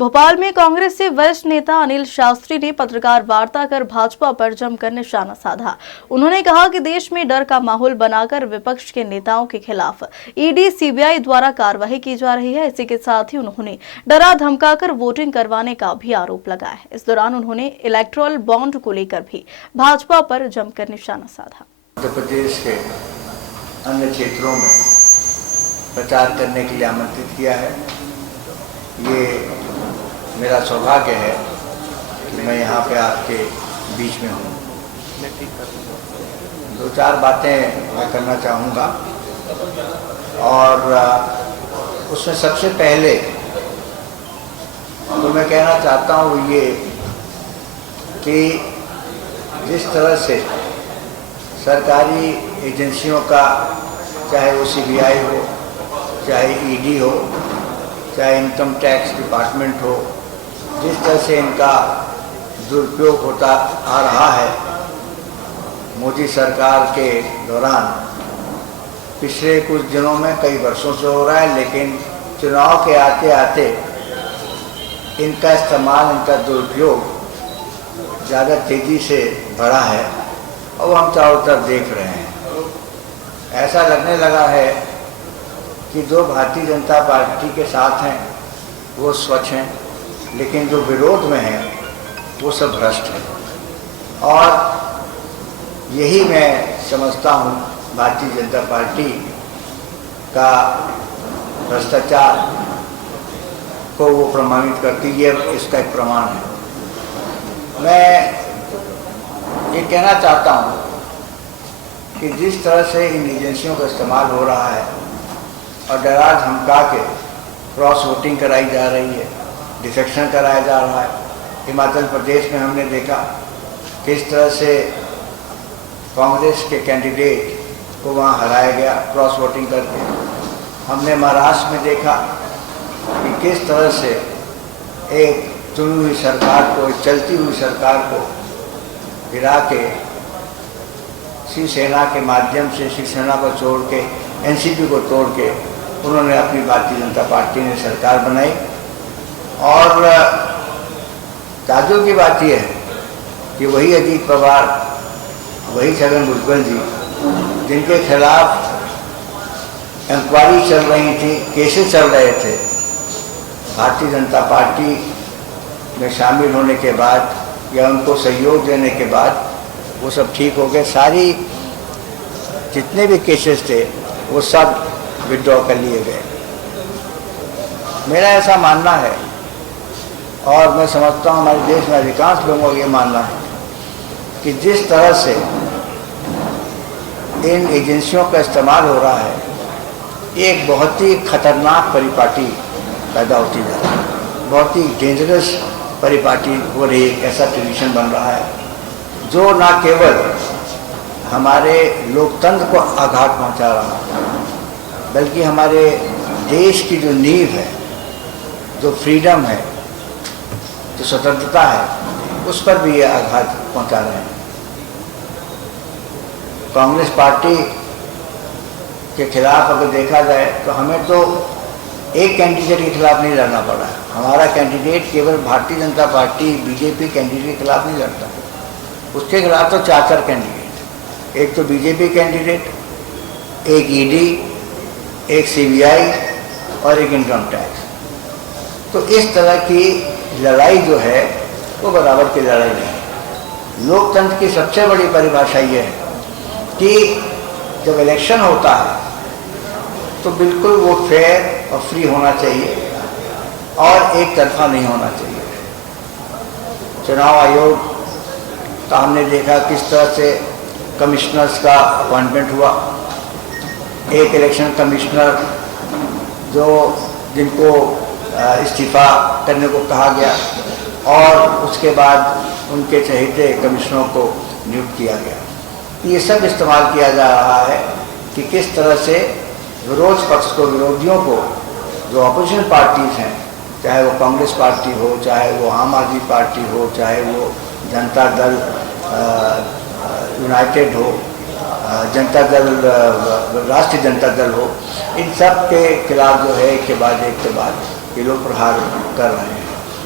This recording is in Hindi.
भोपाल में कांग्रेस से वरिष्ठ नेता अनिल शास्त्री ने पत्रकार वार्ता कर भाजपा पर जमकर निशाना साधा। उन्होंने कहा कि देश में डर का माहौल बनाकर विपक्ष के नेताओं के खिलाफ ईडी सीबीआई द्वारा कार्रवाई की जा रही है। इसी के साथ ही उन्होंने डरा धमकाकर वोटिंग करवाने का भी आरोप लगाया है। इस दौरान उन्होंने इलेक्टोरल बॉन्ड को लेकर भी भाजपा पर जमकर निशाना साधा। मध्य प्रदेश के अन्य क्षेत्रों में प्रचार करने के लिए आमंत्रित किया है। ये मेरा सौभाग्य है कि मैं यहाँ पे आपके बीच में हूँ। दो चार बातें मैं करना चाहूँगा और उसमें सबसे पहले तो मैं कहना चाहता हूँ ये कि जिस तरह से सरकारी एजेंसियों का, चाहे वो सीबीआई हो, चाहे ईडी हो, चाहे इनकम टैक्स डिपार्टमेंट हो, जिस तरह से इनका दुरुपयोग होता आ रहा है मोदी सरकार के दौरान, पिछले कुछ दिनों में कई वर्षों से हो रहा है, लेकिन चुनाव के आते आते इनका इस्तेमाल, इनका दुरुपयोग ज़्यादा तेज़ी से बढ़ा है और हम चारों तरफ देख रहे हैं। ऐसा लगने लगा है कि जो भारतीय जनता पार्टी के साथ हैं वो स्वच्छ हैं, लेकिन जो विरोध में हैं वो सब भ्रष्ट हैं। और यही मैं समझता हूँ भारतीय जनता पार्टी का भ्रष्टाचार को वो प्रमाणित करती है। इसका एक प्रमाण है। मैं ये कहना चाहता हूँ कि जिस तरह से इन एजेंसियों का इस्तेमाल हो रहा है और डरा धमका के क्रॉस वोटिंग कराई जा रही है, डिफेक्शन कराया जा रहा है। हिमाचल प्रदेश में हमने देखा किस तरह से कांग्रेस के कैंडिडेट को वहाँ हराया गया क्रॉस वोटिंग करके। हमने महाराष्ट्र में देखा कि किस तरह से एक चुनी हुई सरकार को, एक चलती हुई सरकार को गिरा के शिवसेना के माध्यम से, शिवसेना को छोड़ के, एनसीपी को तोड़ के उन्होंने अपनी भारतीय जनता पार्टी ने सरकार बनाई। और ताज्जुब की बात यह है कि वही अजीत पवार, वही छगन भुजबल जी, जिनके खिलाफ इंक्वायरी चल रही थी, केसेस चल रहे थे, भारतीय जनता पार्टी में शामिल होने के बाद या उनको सहयोग देने के बाद वो सब ठीक हो गए। सारी जितने भी केसेस थे वो सब विड्रॉ कर लिए गए। मेरा ऐसा मानना है और मैं समझता हूँ हमारे देश में अधिकांश लोगों का ये मानना है कि जिस तरह से इन एजेंसियों का इस्तेमाल हो रहा है, ये एक बहुत ही खतरनाक परिपाटी पैदा होती जा रही है। बहुत ही डेंजरस परिपाटी हो रही है। एक ऐसा ट्रेडिशन बन रहा है जो न केवल हमारे लोकतंत्र को आघात पहुंचा रहा है, बल्कि हमारे देश की जो नींव है, जो फ्रीडम है, जो स्वतंत्रता है, उस पर भी ये आघात पहुंचा रहे हैं। कांग्रेस पार्टी के खिलाफ अगर देखा जाए तो हमें तो एक कैंडिडेट के खिलाफ नहीं लड़ना पड़ा। हमारा कैंडिडेट केवल Bharatiya Janata party, BJP candidate के खिलाफ नहीं लड़ता, उसके खिलाफ तो चार कैंडिडेट, एक तो बीजेपी कैंडिडेट, एक ईडी, एक सीबीआई और एक इनकम टैक्स। तो इस तरह की लड़ाई जो है वो बराबर की लड़ाई नहीं है। लोकतंत्र की सबसे बड़ी परिभाषा ये है कि जब इलेक्शन होता है तो बिल्कुल वो फेयर और फ्री होना चाहिए और एक तरफा नहीं होना चाहिए। चुनाव आयोग का हमने देखा किस तरह से कमिश्नर्स का अपॉइंटमेंट हुआ। एक इलेक्शन कमिश्नर जिनको इस्तीफा करने को कहा गया और उसके बाद उनके चहेते कमिश्नरों को नियुक्त किया गया। ये सब इस्तेमाल किया जा रहा है कि किस तरह से विरोध पक्ष को, विरोधियों को, जो अपोजिशन पार्टीज हैं, चाहे वो कांग्रेस पार्टी हो, चाहे वो आम आदमी पार्टी हो, चाहे वो जनता दल यूनाइटेड हो, जनता दल, राष्ट्रीय जनता दल हो, इन सब के खिलाफ जो है एक के बाद ये लोग प्रहार कर रहे हैं।